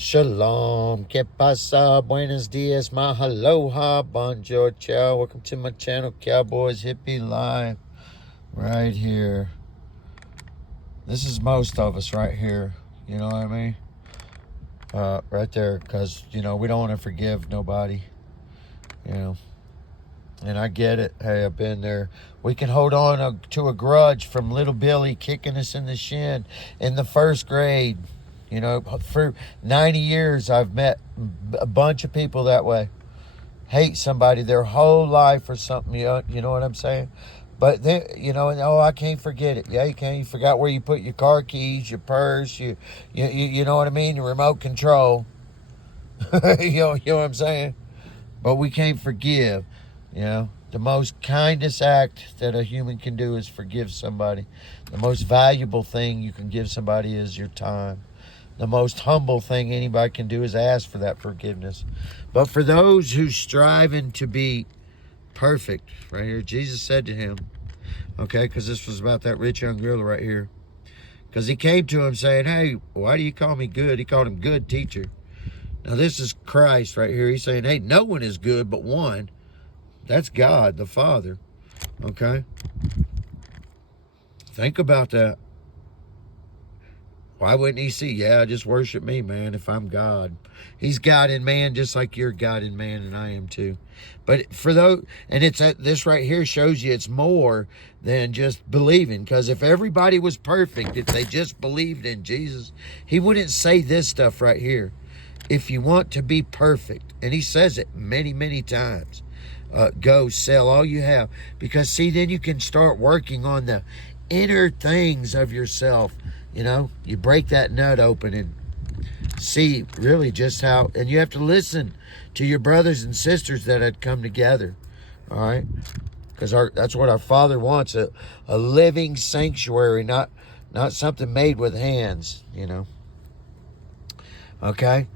Shalom, que pasa, buenos dias, mahaloha, bonjour, ciao. Welcome to my channel, Cowboys Hippie Live, right here. This is most of us right here, you know what I mean? Right there, because, we don't want to forgive nobody, And I get it. Hey, I've been there. We can hold on to a grudge from little Billy kicking us in the shin in the first grade. For 90 years, I've met a bunch of people that way. Hate somebody their whole life or something, you know what I'm saying? But, I can't forget it. Yeah, you can. You forgot where you put your car keys, your purse, you know what I mean? Your remote control. you know what I'm saying? But we can't forgive, The most kindest act that a human can do is forgive somebody. The most valuable thing you can give somebody is your time. The most humble thing anybody can do is ask for that forgiveness. But for those who striving to be perfect, right here, Jesus said to him, okay, because this was about that rich young ruler right here. Because he came to him saying, hey, why do you call me good? He called him good teacher. Now this is Christ right here. He's saying, hey, no one is good but one. That's God, the Father. Okay? Think about that. Why wouldn't he see? Yeah, just worship me, man, if I'm God. He's God in man just like you're God in man, and I am too. But for those, and this right here shows you it's more than just believing. Because if everybody was perfect, if they just believed in Jesus, he wouldn't say this stuff right here. If you want to be perfect, and he says it many, many times, go sell all you have. Because, see, then you can start working on the inner things of yourself. You break that nut open and see really just how, and you have to listen to your brothers and sisters that had come together, all right? Because that's what our Father wants, a living sanctuary, not something made with hands, Okay?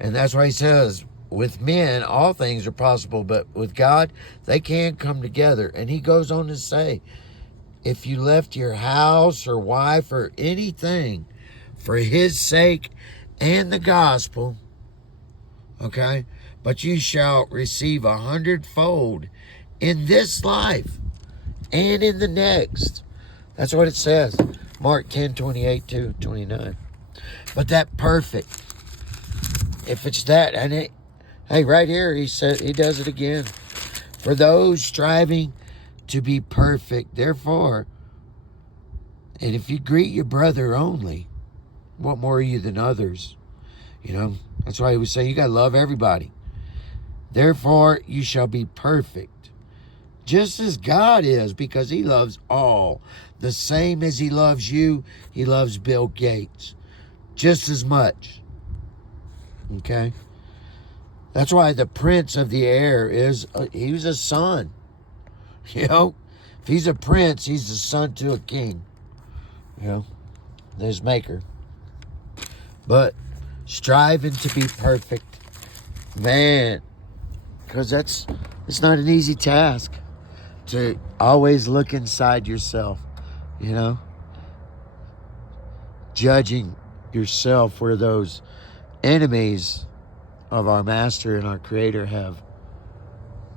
And that's why he says, with men, all things are possible, but with God, they can't come together. And he goes on to say, if you left your house or wife or anything for his sake and the gospel, okay, but you shall receive 100-fold in this life and in the next. That's what it says. Mark 10:28-29. But that perfect, if it's that, and hey, right here, he said, he does it again. For those striving to be perfect, therefore, and if you greet your brother only, what more are you than others? That's why he was saying you got to love everybody. Therefore, you shall be perfect, just as God is, because he loves all. The same as he loves you, he loves Bill Gates just as much. Okay? That's why the prince of the air he was a son. If he's a prince, he's the son to a king. His maker. But striving to be perfect, man, because it's not an easy task to always look inside yourself, judging yourself where those enemies of our master and our creator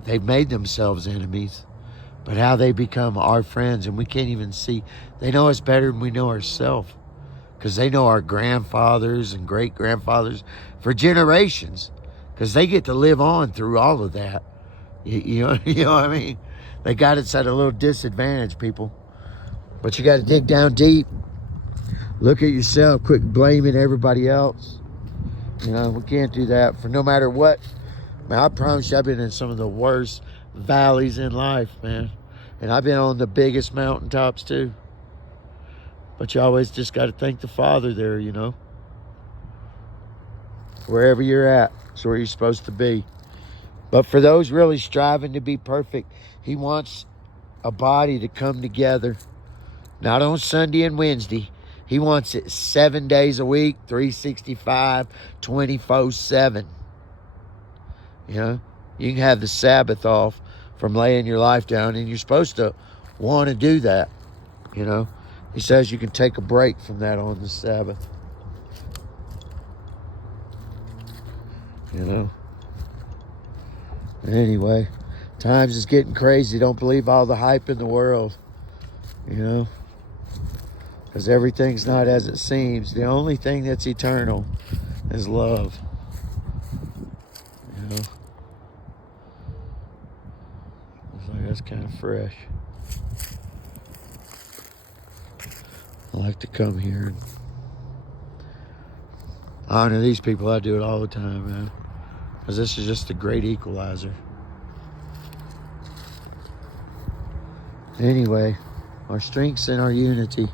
they've made themselves enemies, but how they become our friends, and we can't even see. They know us better than we know ourselves, because they know our grandfathers and great-grandfathers for generations, because they get to live on through all of that. You know what I mean? They got us at a little disadvantage, people. But you got to dig down deep. Look at yourself. Quit blaming everybody else. We can't do that for no matter what. Man, I promise you, I've been in some of the worst valleys in life, man. And I've been on the biggest mountaintops, too. But you always just got to thank the Father there, Wherever you're at, it's where you're supposed to be. But for those really striving to be perfect, he wants a body to come together. Not on Sunday and Wednesday. He wants it 7 days a week, 365, 24/7. You can have the Sabbath off from laying your life down, and you're supposed to want to do that. He says you can take a break from that on the Sabbath. you know. Anyway, times is getting crazy. Don't believe all the hype in the world, you know, because everything's not as it seems. The only thing that's eternal is love, you know. Looks like that's kind of fresh. I like to come here and honor these people. I do it all the time, man, because this is just a great equalizer. Anyway, our strengths and our unity.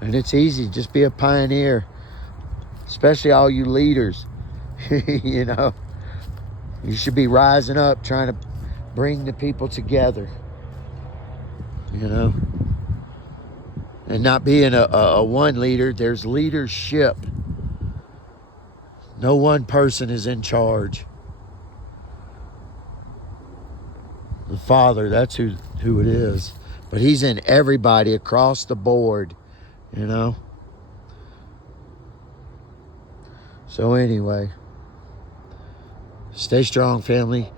And it's easy. Just be a pioneer, especially all you leaders. You know, you should be rising up, trying to bring the people together, you know, and not being a one leader. There's leadership. No one person is in charge. The Father, that's who it is. But he's in everybody across the board, you know. So anyway, stay strong, family.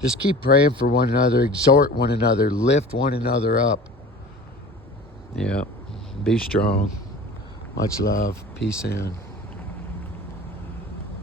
Just keep praying for one another, exhort one another, lift one another up. Yeah, be strong. Much love. Peace in.